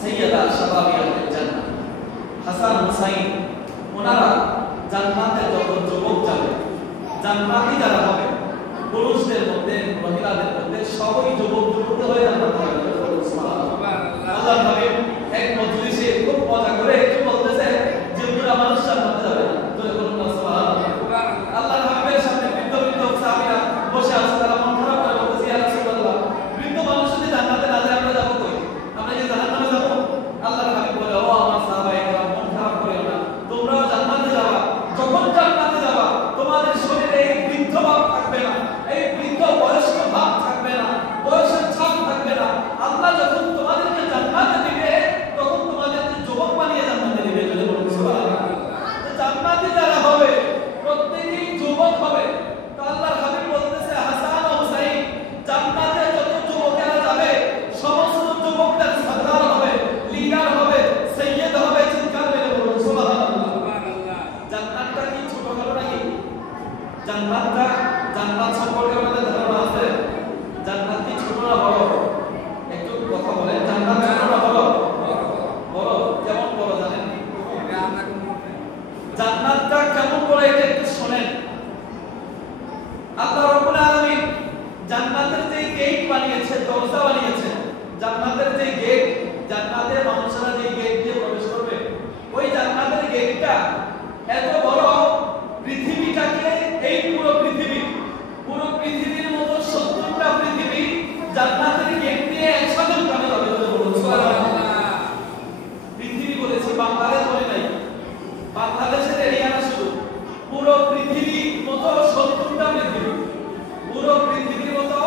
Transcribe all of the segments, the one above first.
সাইয়্যিদা শাবাবিয়াতিল জান্নাহ। হাসান হুসাইন ওনারা জান্নাতে যত যুবক যাবে, জান্নাতি যারা হবে, পুরুষদের মধ্যে মহিলাদের মধ্যে সবই যুবক যুবতী হয়ে জান্নাতে যাবে। সুবহানাল্লাহ। আল্লাহ নবী এক মজলিসে খুব মজা করে একটু বলতেছে যে বুড়া মানুষ জান্নাতে যাবে না। তোরে বলুন না সুবহানাল্লাহ। আল্লাহ নবীর সামনে বৃদ্ধ বৃদ্ধ সাহাবীরা বসে আছে, তারা মন খারাপ করে বলতেছে ইয়া রাসূলুল্লাহ, বৃদ্ধ মানুষ যদি জান্নাতে না যায় আমরা যাবো কই? আমরা কি জাহান্নামে যাবো? আল্লাহ নবী বলে, ও আমার সাহাবায়ে কেরাম, মন খারাপ করিও না, তোমরাও জান্নাতে যাবা। যখন জান্নাতে যাবা তোমাদের শরীরে এই বৃদ্ধ ভাব থাকবে না, এই বৃদ্ধ বয়স্ক ভাব থাকবে না, বয়সের ছাপ থাকবে না। আল্লাহ যখন তোমাদেরকে জান্নাতে দিবে তখন তোমাদেরকে যুবক বানিয়ে জান্নাতে দিবে। যদি বলুন সুবহানাল্লাহ। জান্নাতে যারা হবে প্রত্যেকেই যুবক হবে। তো আল্লাহর হাবিব বলতেছে হাসান ও হুসাইন জান্নাতে যত যুবকেরা যাবে সমস্ত যুবকদের সরদার হবে, লিডার হবে, সাইয়্যিদ হবে। চিৎকার মেরে বলুন সুবহানাল্লাহ। জান্নাতটা কি ছোটখাটো নাকি? জান্নাত সম্পর্কে আমাদের ধারণা আছে? জান্নাত কি ছোট না বড়? একটু কথা বলেন। জান্নাত ছোট না বড়? বড়। কেমন বড় জানেন? জান্নাতটা কেমন বড় এটা একটু শুনেন। আল্লাহ রাব্বুল আলামিন জান্নাতের যে গেট বানিয়েছে, দরজা বানিয়েছে, জান্নাতের যে গেট, জান্নাতে মানুষরা যে গেট দিয়ে প্রবেশ করবে, ওই জান্নাতের গেটটা এত বড়, পৃথিবীটাকে, এই পুরো পৃথিবীর মতো 70টা পৃথিবী জান্নাতের গেট দিয়ে একসাথে ঢুকানো যাবে। বলুন সুবহানাল্লাহ। পৃথিবী বলেছি, বাংলাদেশ বলে নাই। বাংলাদেশের এরিয়া না, শুধু পুরো পৃথিবীর মতো 70টা পৃথিবী, পুরো পৃথিবীর মতো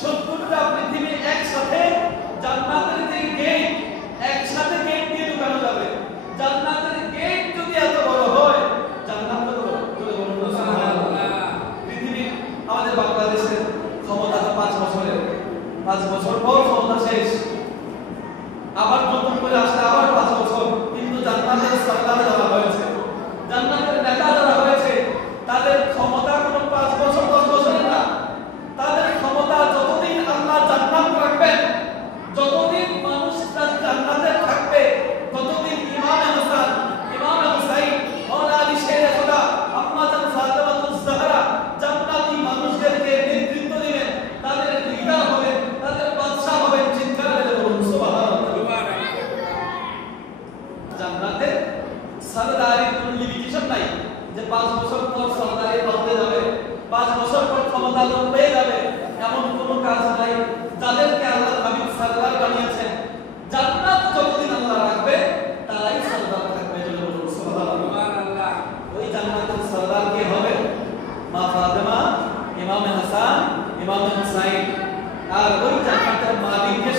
70টা পৃথিবী একসাথে জান্নাতের যে গেট, একসাথে গেট দিয়ে ঢুকানো যাবে। জান্নাতের গেট যদি এত বড় হয়, জান্নাত কত বড়? বলুন সুবহানাল্লাহ। পৃথিবীর আমাদের বাংলাদেশের ক্ষমতা তো 5 বছরের, 5 বছর পর ক্ষমতা শেষ, আবার নতুন করে আসলে আবার 5 বছর। কিন্তু জান্নাতের সরদার যারা হয়েছে, জান্নাতের নেতা যারা হয়েছে, তাদের ক্ষমতা কোনো 5 বছর 10 বছরের না। তাদের ক্ষমতা যতদিন আল্লাহ জান্নাত রাখবেন, যতদিন মানুষ তার জান্নাতে থাকবে, ততদিন ইমাম হাসান, ইমাম হুসাইন, মাওলানা আলী শেরে খোদা, আম্মা জান ফাতেমাতুজ জাহরা জান্নাতি মানুষদেরকে নেতৃত্ব দিবেন, তাদের লিডার হবেন, তাদের বাদশা হবেন। চিৎকার করে বলুন সুবহানাল্লাহ। জান্নাতে সরদারি কোনো লিমিটেশন নাই যে 5 বছর পর সরদারি পাওয়া যাবে, 5 বছর পর ক্ষমতা লোক পেয়ে যাবে, এমন কোনো কাজ নাই। যাদেরকে আল্লাহ হাবিব সরদার বানিয়েছেন, জান্নাত যতদিন আল্লাহ রাখবে তারাই সরদার থাকবে। বলুন সুবহানাল্লাহ। ওই জান্নাতের সরদার কে হবে? মা ফাতেমা, ইমাম হাসান, ইমাম হুসাইন। আর ওই জান্নাতের মালিক কে?